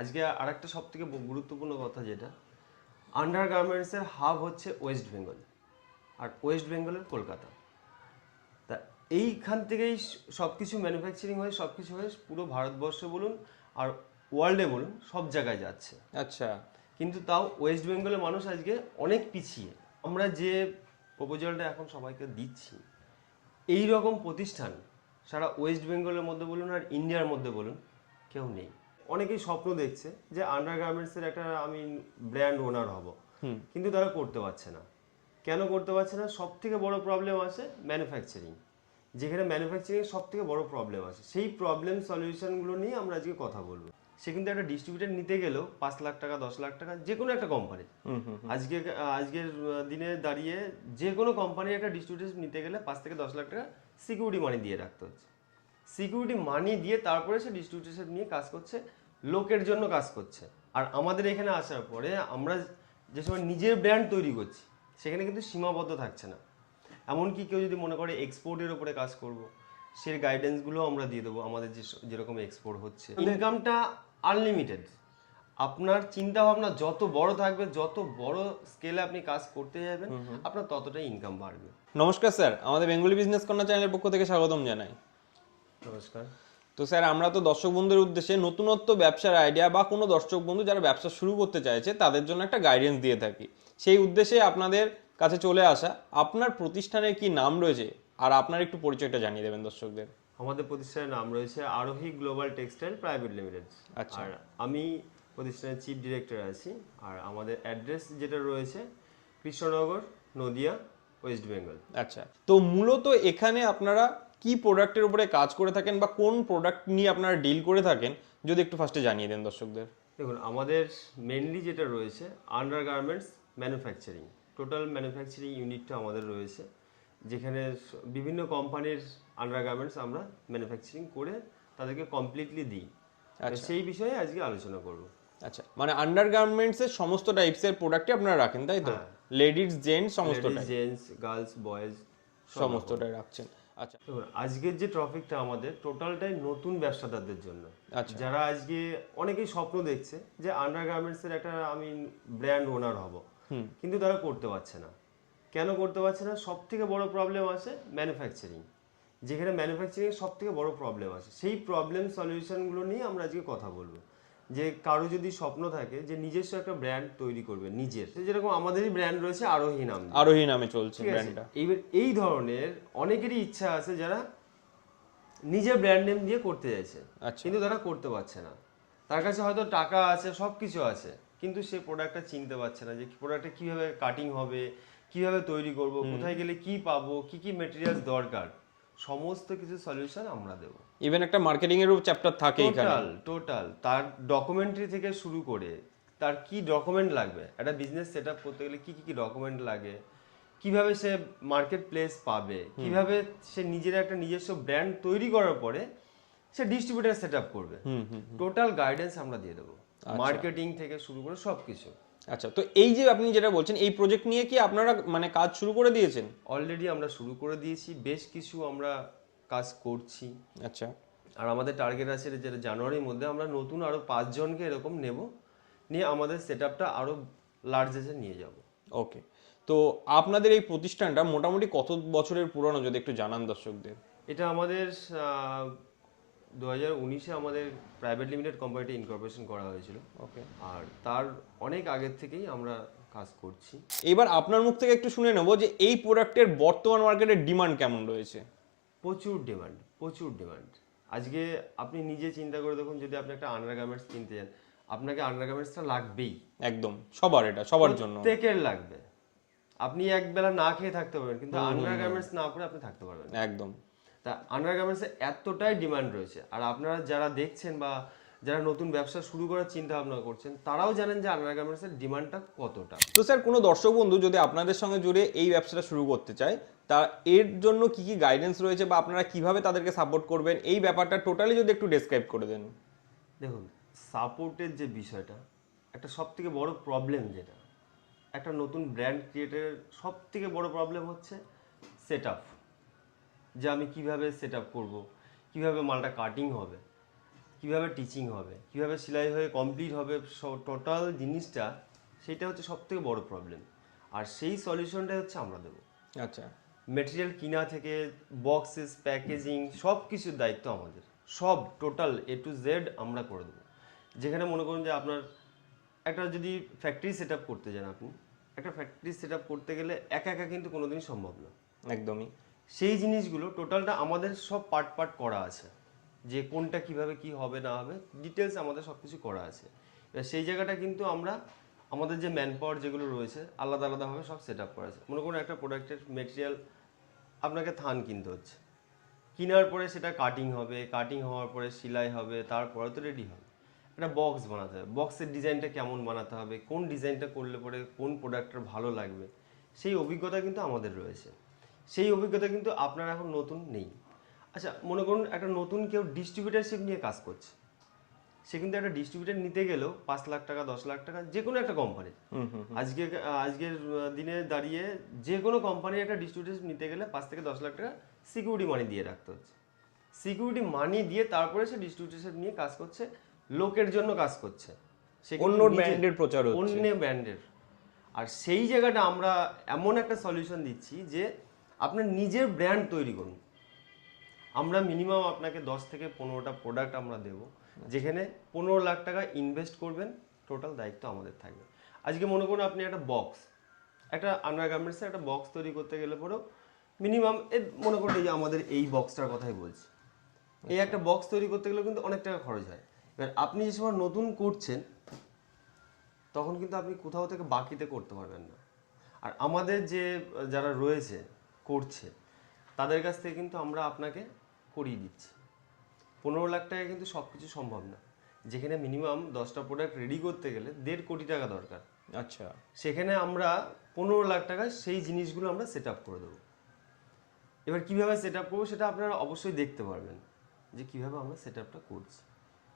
আজকে আরেকটা সব থেকে গুরুত্বপূর্ণ কথা যেটা আন্ডার গার্মেন্টসের হাব হচ্ছে ওয়েস্ট বেঙ্গল আর ওয়েস্ট বেঙ্গলের কলকাতা। তা এইখান থেকেই সব কিছু ম্যানুফ্যাকচারিং হয়ে সব কিছু হয়ে পুরো ভারতবর্ষে বলুন আর ওয়ার্ল্ডে বলুন সব জায়গায় যাচ্ছে। আচ্ছা। কিন্তু তাও ওয়েস্ট বেঙ্গলের মানুষ আজকে অনেক পিছিয়ে। আমরা যে প্রপোজালটা এখন সবাইকে দিচ্ছি এই রকম প্রতিষ্ঠান সারা ওয়েস্ট বেঙ্গলের মধ্যে বলুন আর ইন্ডিয়ার মধ্যে বলুন কেউ নেই। অনেকেই স্বপ্ন দেখছে যে আন্ডার গার্মেন্টসের একটা আমি ব্র্যান্ড ওনার হব। কিন্তু তারা করতে পারছে না। কেন করতে পারছে না? সব থেকে বড় প্রবলেম আছে ম্যানুফ্যাকচারিং যেখানে ম্যানুফ্যাকচারিং সব থেকে বড় প্রবলেম আছে। সেই প্রবলেম সলিউশনগুলো নিয়ে আমরা আজকে কথা বলব। সে কিন্তু একটা ডিস্ট্রিবিউটার নিতে গেলেও পাঁচ লাখ টাকা দশ লাখ টাকা যে কোনো একটা কোম্পানি আজকে আজকের দিনে দাঁড়িয়ে যে কোনো কোম্পানির একটা ডিস্ট্রিবিউটার নিতে গেলে পাঁচ থেকে দশ লাখ টাকা সিকিউরিটি মানি দিয়ে রাখতে হচ্ছে। সিকিউরিটি মানি দিয়ে তারপরে সে ডিস্ট্রিবিউটারশিপ নিয়ে কাজ করছে। লোকের জন্য কাজ করছে। আর আমাদের এখানে আসার পরে আমরা যে সময় নিজের ব্র্যান্ড তৈরি করছি সেখানে কিন্তু সীমাবদ্ধ থাকছে না। এমনকি কেউ যদি মনে করে এক্সপোর্টের উপরে কাজ করব সে গাইডেন্সগুলো আমরা দিয়ে দেবো আমাদের যে যেরকম এক্সপোর্ট হচ্ছে। ইনকামটা আনলিমিটেড আপনার চিন্তা ভাবনা যত বড় থাকবে যত বড় স্কেলে আপনি কাজ করতে যাবেন আপনার ততটাই ইনকাম বাড়বে। নমস্কার স্যার আমাদের বেঙ্গলি বিজনেস কর্নার চ্যানেলের পক্ষ থেকে স্বাগতম জানাই। নমস্কার। তো স্যার আমরা তো দর্শক বন্ধুদের উদ্দেশ্যে নতুনত্ব ব্যবসার আইডিয়া বা কোনো দর্শক বন্ধু যারা ব্যবসা শুরু করতে চাইছে তাদের জন্য একটা গাইডেন্স দিয়ে থাকি। সেই উদ্দেশ্যে আপনাদের কাছে চলে আসা আপনার প্রতিষ্ঠানের কি নাম রয়েছে? আর আপনার একটু পরিচয়টা জানিয়ে দেবেন দর্শকদের। আমাদের প্রতিষ্ঠানের নাম রয়েছে আরোহী গ্লোবাল টেক্সটাইল প্রাইভেট লিমিটেড। আচ্ছা। আর আমি প্রতিষ্ঠানের চিফ ডিরেক্টর আছি। আর আমাদের অ্যাড্রেস যেটা রয়েছে কৃষ্ণনগর নদিয়া ওয়েস্ট বেঙ্গল। আচ্ছা। তো মূলত এখানে আপনারা কি প্রোডাক্টের উপরে কাজ করে থাকেন বা কোন প্রোডাক্ট নিয়ে আপনারা ডিল করে থাকেন যদি একটু ফার্স্টে জানিয়ে দেন দর্শকদের। দেখুন আমাদের মেনলি যেটা রয়েছে undergarments manufacturing total manufacturing ইউনিটটা আমাদের রয়েছে যেখানে বিভিন্ন কোম্পানির আন্ডার গার্মেন্টস আমরা ম্যানুফ্যাকচারিং করে তাদেরকে কমপ্লিটলি দিই। তো সেই বিষয়ে আজকে আলোচনা করব। আচ্ছা মানে আন্ডার গার্মেন্টসের সমস্ত টাইপসের প্রোডাক্টই আপনারা রাখেন তাই তো? লেডিস জেন্টস সমস্ত জেন্টস গার্লস বয়েজ সমস্তটাই রাখছেন। আচ্ছা। আজকের যে টপিকটা আমাদের টোটালটাই নতুন ব্যবসাদারদের জন্য। আচ্ছা। যারা আজকে অনেকেই স্বপ্ন দেখছে যে আন্ডার গার্মেন্টসের একটা আমি ব্র্যান্ড ওনার হব। কিন্তু তারা করতে পারছে না। কেন করতে পারছে না? সব থেকে বড় প্রবলেম আছে ম্যানুফ্যাকচারিং যেখানে ম্যানুফ্যাকচারিং সব থেকে বড় প্রবলেম আছে। সেই প্রবলেম সলিউশনগুলো নিয়ে আমরা আজকে কথা বলব। যে কারও যদি স্বপ্ন থাকে যে নিজস্ব একটা ব্র্যান্ড তৈরি করবে নিজের। যেরকম আমাদেরই ব্র্যান্ড রয়েছে আরোহী নাম আরোহী নামে চলছে ব্র্যান্ডটা এইবার এই ধরনের অনেকেরই ইচ্ছা আছে যারা নিজের ব্র্যান্ড নেম দিয়ে করতে চাইছে। আচ্ছা। কিন্তু তারা করতে পারছে না। তার কাছে হয়তো টাকা আছে সব কিছু আছে। কিন্তু সে প্রোডাক্টটা চিনতে পারছে না যে প্রোডাক্টটা কীভাবে কাটিং হবে কীভাবে তৈরি করব কোথায় গেলে কি পাবো কি কি মেটেরিয়ালস দরকার। সমস্ত কিছু সলিউশন আমরা দেবো। ইভেন একটা মার্কেটিং এরও চ্যাপ্টার থাকে এখানে। টোটাল টোটাল তার ডকুমেন্টারি থেকে শুরু করে তার কি ডকুমেন্ট লাগবে? একটা বিজনেস সেট আপ করতে গেলে কি কি কি ডকুমেন্ট লাগে? কীভাবে সে মার্কেট প্লেস পাবে কীভাবে সে নিজের একটা নিজস্ব ব্র্যান্ড তৈরি করার পরে সে ডিস্ট্রিবিউটার সেট আপ করবে টোটাল গাইডেন্স আমরা দিয়ে দেবো। মার্কেটিং থেকে শুরু করে সব কিছু আচ্ছা তো এই যে আপনি যেটা বলছেন এই প্রজেক্ট নিয়ে কি আপনারা মানে কাজ শুরু করে দিয়েছেন? অলরেডি আমরা শুরু করে দিয়েছি বেশ কিছু আমরা কাজ করছি। আচ্ছা। আর আমাদের টার্গেট আছে যেটা জানুয়ারির মধ্যে আমরা নতুন আরও পাঁচজনকে এরকম নেব নিয়ে আমাদের সেট আপটা আরও লার্জেসে নিয়ে যাব। ওকে তো আপনাদের এই প্রতিষ্ঠানটা মোটামুটি কত বছরের পুরনো যদি একটু জানান দর্শকদের? এটা আমাদের দু হাজার উনিশে আমাদের প্রাইভেট লিমিটেড কোম্পানিটা ইনকর্পোরেশন করা হয়েছিল। ওকে আর তার অনেক আগের থেকেই আমরা কাজ করছি। এবার আপনার মুখ থেকে একটু শুনে নেব যে এই প্রোডাক্টের বর্তমান মার্কেটের ডিমান্ড কেমন রয়েছে। প্রচুর ডিমান্ড প্রচুর ডিমান্ড আজকে আপনি নিজে চিন্তা করে দেখুন যদি আপনি একটা আন্ডার গার্মেন্টস কিনতে যান আপনাকে আন্ডার গার্মেন্টসটা লাগবেই। একদম সবার এটা সবার জন্য। প্রত্যেকের লাগবে। আপনি এক বেলা না খেয়ে থাকতে পারবেন কিন্তু আন্ডার গার্মেন্টস না পরে আপনি থাকতে পারবেন একদম। তা আন্ডার গার্মেন্টসে এতটাই ডিমান্ড রয়েছে। আর আপনারা যারা দেখছেন বা যারা নতুন ব্যবসা শুরু করার চিন্তা ভাবনা করছেন তারাও জানেন যে আন্ডার গার্মেন্টসের ডিমান্ডটা কতটা। তো স্যার কোনো দর্শক বন্ধু যদি আপনাদের সঙ্গে জুড়ে এই ব্যবসাটা শুরু করতে চায় তা এর জন্য কি কি গাইডেন্স রয়েছে বা আপনারা কীভাবে তাদেরকে সাপোর্ট করবেন এই ব্যাপারটা টোটালি যদি একটু ডেসক্রাইব করে দেন। দেখুন সাপোর্টের যে বিষয়টা একটা সব থেকে বড় প্রবলেম যেটা একটা নতুন ব্র্যান্ড ক্রিয়েটের সব থেকে বড় প্রবলেম হচ্ছে সেট আপ যে আমি কীভাবে সেট আপ করব কীভাবে মালটা কাটিং হবে কীভাবে টিচিং হবে কীভাবে সেলাই হয়ে কমপ্লিট হবে টোটাল জিনিসটা সেটা হচ্ছে সব থেকে বড় প্রবলেম আর সেই সলিউশনটাই হচ্ছে আমরা দেবো। আচ্ছা। মেটেরিয়াল কিনা থেকে বক্সেস প্যাকেজিং সব কিছুর দায়িত্ব আমাদের। সব টোটাল এ টু জেড আমরা করে দেবো। যেখানে মনে করুন যে আপনার একটা যদি ফ্যাক্টরি সেট আপ করতে যান আপনি একটা ফ্যাক্টরি সেট করতে গেলে একা একা কিন্তু কোনোদিনই সম্ভব না। একদমই। সেই জিনিসগুলো টোটালটা আমাদের সব পার্ট পার্ট করা আছে। যে কোনটা কীভাবে কি হবে না হবে ডিটেলস আমাদের সব কিছু করা আছে। এবার সেই জায়গাটা কিন্তু আমরা, আমাদের যে ম্যান পাওয়ার যেগুলো রয়েছে, আলাদা আলাদাভাবে সব সেট আপ করা আছে। মনে করুন একটা প্রোডাক্টের মেটেরিয়াল আপনাকে থান কিনতে হচ্ছে। কেনার পরে সেটা কাটিং হবে কাটিং হওয়ার পরে সেলাই হবে, তারপরে তো রেডি হবে। একটা বক্স বানাতে হবে। বক্সের ডিজাইনটা কেমন বানাতে হবে, কোন ডিজাইনটা করলে পরে কোন প্রোডাক্টটা ভালো লাগবে, সেই অভিজ্ঞতা কিন্তু আমাদের রয়েছে। সেই অভিজ্ঞতা কিন্তু আপনার এখন নতুন নেই। আচ্ছা মনে করুন একটা নতুন কেউ ডিস্ট্রিবিউটারশিপ নিয়ে কাজ করছে। সে কিন্তু একটা ডিস্ট্রিবিউটার নিতে গেলেও পাঁচ লাখ টাকা দশ লাখ টাকা যে কোনো একটা কোম্পানি আজকে আজকের দিনে দাঁড়িয়ে যে কোনো কোম্পানির একটা ডিস্ট্রিবিউটারশিপ নিতে গেলে পাঁচ থেকে দশ লাখ টাকা সিকিউরিটি মানি দিয়ে রাখতে হচ্ছে। সিকিউরিটি মানি দিয়ে তারপরে সে ডিস্ট্রিবিউটারশিপ নিয়ে কাজ করছে লোকের জন্য কাজ করছে। সে অন্য ব্র্যান্ডের প্রচার অন্য ব্র্যান্ডের আর সেই জায়গাটা আমরা এমন একটা সলিউশন দিচ্ছি যে আপনার নিজের ব্র্যান্ড তৈরি করুন। আমরা মিনিমাম আপনাকে দশ থেকে পনেরোটা প্রোডাক্ট আমরা দেব, যেখানে পনেরো লাখ টাকা ইনভেস্ট করবেন টোটাল দায়িত্ব আমাদের থাকবে। আজকে মনে করুন আপনি একটা বক্স একটা আন্ডার গার্মেন্টসের একটা বক্স তৈরি করতে গেলে পরেও মিনিমাম মনে করুন এই যে আমাদের এই বক্সটার কথাই বলছি। এই একটা বক্স তৈরি করতে গেলে কিন্তু অনেক টাকা খরচ হয়। এবার আপনি যে সময় নতুন করছেন, তখন কিন্তু আপনি কোথাও থেকে বাকিতে করতে পারবেন না। আর আমাদের যে, যারা রয়েছে করছে তাদের কাছ থেকে কিন্তু আমরা আপনাকে করিয়ে দিচ্ছি। পনেরো লাখ টাকা কিন্তু সব কিছু সম্ভব না। যেখানে মিনিমাম দশটা প্রোডাক্ট রেডি করতে গেলে দেড় কোটি টাকা দরকার। আচ্ছা। সেখানে আমরা পনেরো লাখ টাকায় সেই জিনিসগুলো আমরা সেট আপ করে দেবো। এবার কীভাবে সেট আপ করব সেটা আপনারা অবশ্যই দেখতে পারবেন যে কীভাবে আমরা সেট আপটা করছি।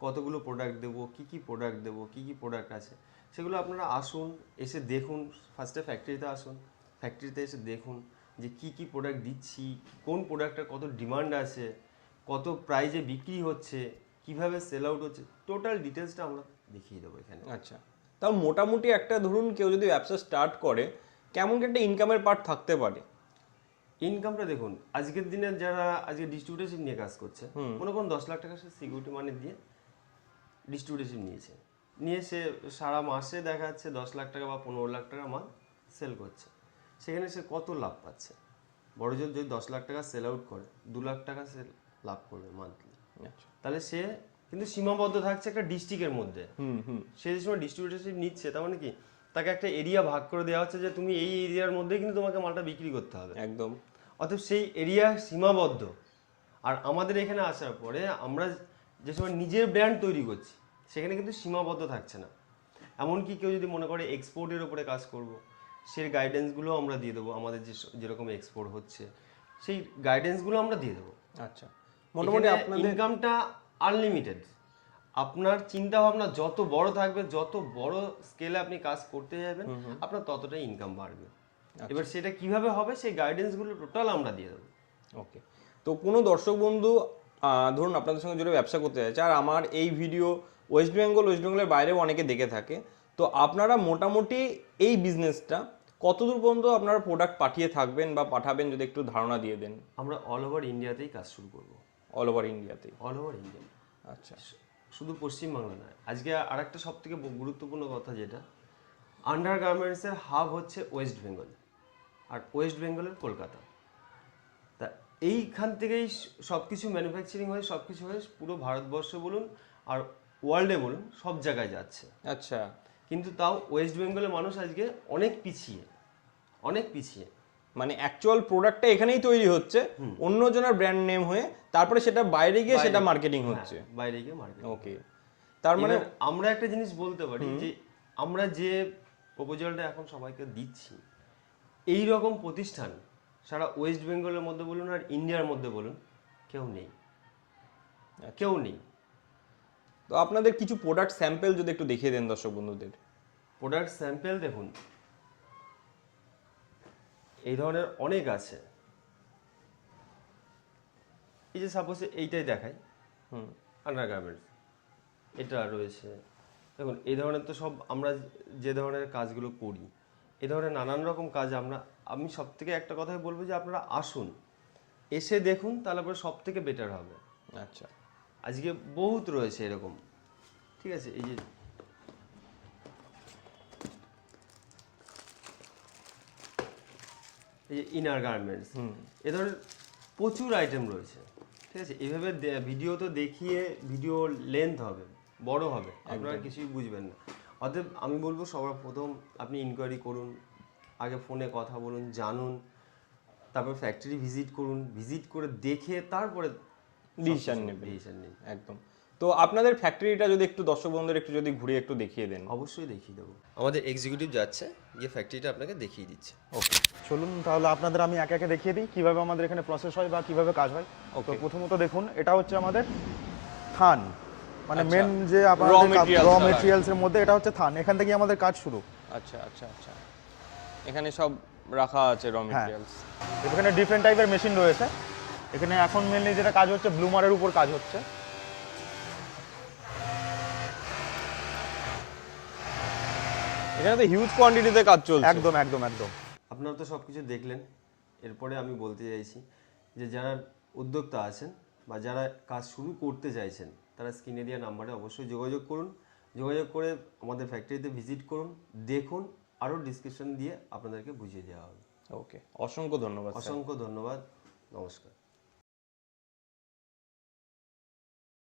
কতগুলো প্রোডাক্ট দেবো কি কি প্রোডাক্ট দেবো কি কি প্রোডাক্ট আছে সেগুলো আপনারা আসুন এসে দেখুন। ফার্স্টে ফ্যাক্টরিতে আসুন। ফ্যাক্টরিতে এসে দেখুন। যে কি কি প্রোডাক্ট দিচ্ছি কোন প্রোডাক্টের কত ডিমান্ড আছে কত প্রাইজে বিক্রি হচ্ছে কীভাবে সেল আউট হচ্ছে টোটাল ডিটেলসটা আমরা দেখিয়ে দেবো এখানে। আচ্ছা। তাও মোটামুটি একটা ধরুন কেউ যদি ব্যবসা স্টার্ট করে কেমন কি একটা ইনকামের পার্ট থাকতে পারে? ইনকামটা দেখুন আজকের দিনে যারা আজকে ডিস্ট্রিবিউটারশিপ নিয়ে কাজ করছে মনে করুন দশ লাখ টাকা সে সিকিউরিটি মানি দিয়ে ডিস্ট্রিবিউটারশিপ নিয়েছে। নিয়ে সে সারা মাসে দেখা যাচ্ছে দশ লাখ টাকা বা পনেরো লাখ টাকা মাল সেল করছে। সেখানে সে কত লাভ পাচ্ছে? বড় জোর যদি দশ লাখ টাকা সেল আউট করে দু লাখ টাকা সে লাভ করবে মান্থলি আচ্ছা। তাহলে সে কিন্তু সীমাবদ্ধ থাকছে একটা ডিস্ট্রিক্টের মধ্যে। হুম হুম। সে যে সময় ডিস্ট্রিবিউটারশিপ নিচ্ছে তার মানে কি? তাকে একটা এরিয়া ভাগ করে দেওয়া হচ্ছে যে তুমি এই এরিয়ার মধ্যেই কিন্তু তোমাকে মালটা বিক্রি করতে হবে। একদম। অতএব সেই এরিয়া সীমাবদ্ধ। আর আমাদের এখানে আসার পরে আমরা যে সময় নিজের ব্র্যান্ড তৈরি করছি সেখানে কিন্তু সীমাবদ্ধ থাকছে না। এমনকি কেউ যদি মনে করে এক্সপোর্টের উপরে কাজ করব সেই গাইডেন্সগুলো আমরা দিয়ে দেবো আমাদের যে যেরকম এক্সপোর্ট হচ্ছে সেই গাইডেন্সগুলো আমরা দিয়ে দেবো। আচ্ছা। মোটামুটি আপনাদের ইনকামটা আনলিমিটেড আপনার চিন্তা ভাবনা যত বড় থাকবে যত বড় স্কেলে আপনি কাজ করতে যাবেন আপনার ততটাই ইনকাম বাড়বে। আচ্ছা। এবার সেটা কীভাবে হবে সেই গাইডেন্সগুলো টোটাল আমরা দিয়ে দেবো। ওকে। তো কোনো দর্শক বন্ধু ধরুন আপনাদের সঙ্গে জুড়ে ব্যবসা করতে চাইছে আর আমার এই ভিডিও ওয়েস্ট বেঙ্গল ওয়েস্ট বেঙ্গলের বাইরেও অনেকে দেখে থাকে তো আপনারা মোটামুটি এই বিজনেসটা কতদূর পর্যন্ত আপনারা প্রোডাক্ট পাঠিয়ে থাকবেন বা পাঠাবেন যদি একটু ধারণা দিয়ে দেন? আমরা অল ওভার ইন্ডিয়াতেই কাজ শুরু করব। অল ওভার ইন্ডিয়াতেই অল ওভার ইন্ডিয়া আচ্ছা। শুধু পশ্চিমবাংলা নয় আজকে আরেকটা সব থেকে গুরুত্বপূর্ণ কথা যেটা আন্ডার গার্মেন্টসের হাব হচ্ছে ওয়েস্ট বেঙ্গল আর ওয়েস্ট বেঙ্গলের কলকাতা। তা এইখান থেকেই সব কিছু ম্যানুফ্যাকচারিং হয়ে সব কিছু হয়ে পুরো ভারতবর্ষ বলুন আর ওয়ার্ল্ডে বলুন সব জায়গায় যাচ্ছে। আচ্ছা। কিন্তু তাও ওয়েস্ট বেঙ্গলের মানুষ আজকে অনেক পিছিয়ে। অনেক পিছিয়ে। মানে অ্যাকচুয়াল প্রোডাক্টটা এখানেই তৈরি হচ্ছে অন্য জনের ব্র্যান্ড নেম হয়ে তারপরে সেটা বাইরে গিয়ে সেটা মার্কেটিং হচ্ছে হ্যাঁ, বাইরে গিয়ে মার্কেট ওকে তার মানে আমরা একটা জিনিস বলতে পারি যে আমরা যে প্রপোজালটা এখন সবাইকে দিচ্ছি এই রকম প্রতিষ্ঠান সারা ওয়েস্ট বেঙ্গলের মধ্যে বলুন আর ইন্ডিয়ার মধ্যে বলুন কেউ নেই। কেউ নেই। তো আপনাদের কিছু প্রোডাক্ট স্যাম্পেল যদি একটু দেখিয়ে দেন দর্শক বন্ধুদের। প্রোডাক্ট স্যাম্পেল দেখুন এই ধরনের অনেক আছে। এই যে সাপোজ এইটাই দেখাই হুম আন্ডার গার্মেন্টস এটা রয়েছে। দেখুন এই ধরনের তো সব আমরা যে ধরনের কাজগুলো করি এ ধরনের নানান রকম কাজ আমরা আমি সব থেকে একটা কথাই বলব যে আপনারা আসুন এসে দেখুন তাহলে পরে সব থেকে বেটার হবে। আচ্ছা। আজকে বহুত রয়েছে এরকম। ঠিক আছে এই যে এই যে ইনার গার্মেন্টস এ ধরনের প্রচুর আইটেম রয়েছে ঠিক আছে? এভাবে ভিডিও তো দেখিয়ে ভিডিও লেন্থ হবে বড় হবে আপনারা কিছুই বুঝবেন না। অতএব আমি বলব সবার প্রথম আপনি ইনকোয়ারি করুন আগে ফোনে কথা বলুন জানুন তারপর ফ্যাক্টরি ভিজিট করুন ভিজিট করে দেখে তারপরে Decision নেবেন। ডিসিশন নিন। একদম। তো আপনাদের ফ্যাক্টরিটা যদি একটু দর্শক বন্ধুদের একটু যদি ঘুরিয়ে একটু দেখিয়ে দেন। অবশ্যই দেখিয়ে দেবো। আমাদের এক্সিকিউটিভ যাচ্ছে গিয়ে ফ্যাক্টরিটা আপনাকে দেখিয়ে দিচ্ছে। ওকে চলুন তাহলে আপনাদের আমি একে একে দেখিয়ে দিই কীভাবে আমাদের এখানে প্রসেস হয় বা কীভাবে কাজ হয়। তো Okay. প্রথমত দেখুন এটা হচ্ছে আমাদের থান মানে আচ্ছা। মেন যে Raw আপনাদের র টা হয়। মেটেরিয়ালস এর মধ্যে এটা হচ্ছে থান এখান থেকে আমাদের কাজ শুরু। আচ্ছা আচ্ছা আচ্ছা। এখানে সব রাখা আছে র হ্যাঁ। মেটেরিয়ালস এখানে ডিফারেন্ট টাইপের মেশিন রয়েছে। এখানে এখন মেনলি যেটা কাজ হচ্ছে ব্লুমারের উপর কাজ হচ্ছে। এখানে তো হিউজ কোয়ান্টিটিতে কাজ চলছে। একদম একদম একদম। আপনারা তো সব কিছু দেখলেন। এরপরে আমি বলতে চাইছি যে যারা উদ্যোক্তা আছেন বা যারা কাজ শুরু করতে চাইছেন তারা স্ক্রিনে দেওয়া নাম্বারে অবশ্যই যোগাযোগ করুন। যোগাযোগ করে আমাদের ফ্যাক্টরিতে ভিজিট করুন দেখুন আরও ডিসক্রিপশন দিয়ে আপনাদেরকে বুঝিয়ে দেওয়া হবে। ওকে অসংখ্য ধন্যবাদ। অসংখ্য ধন্যবাদ নমস্কার।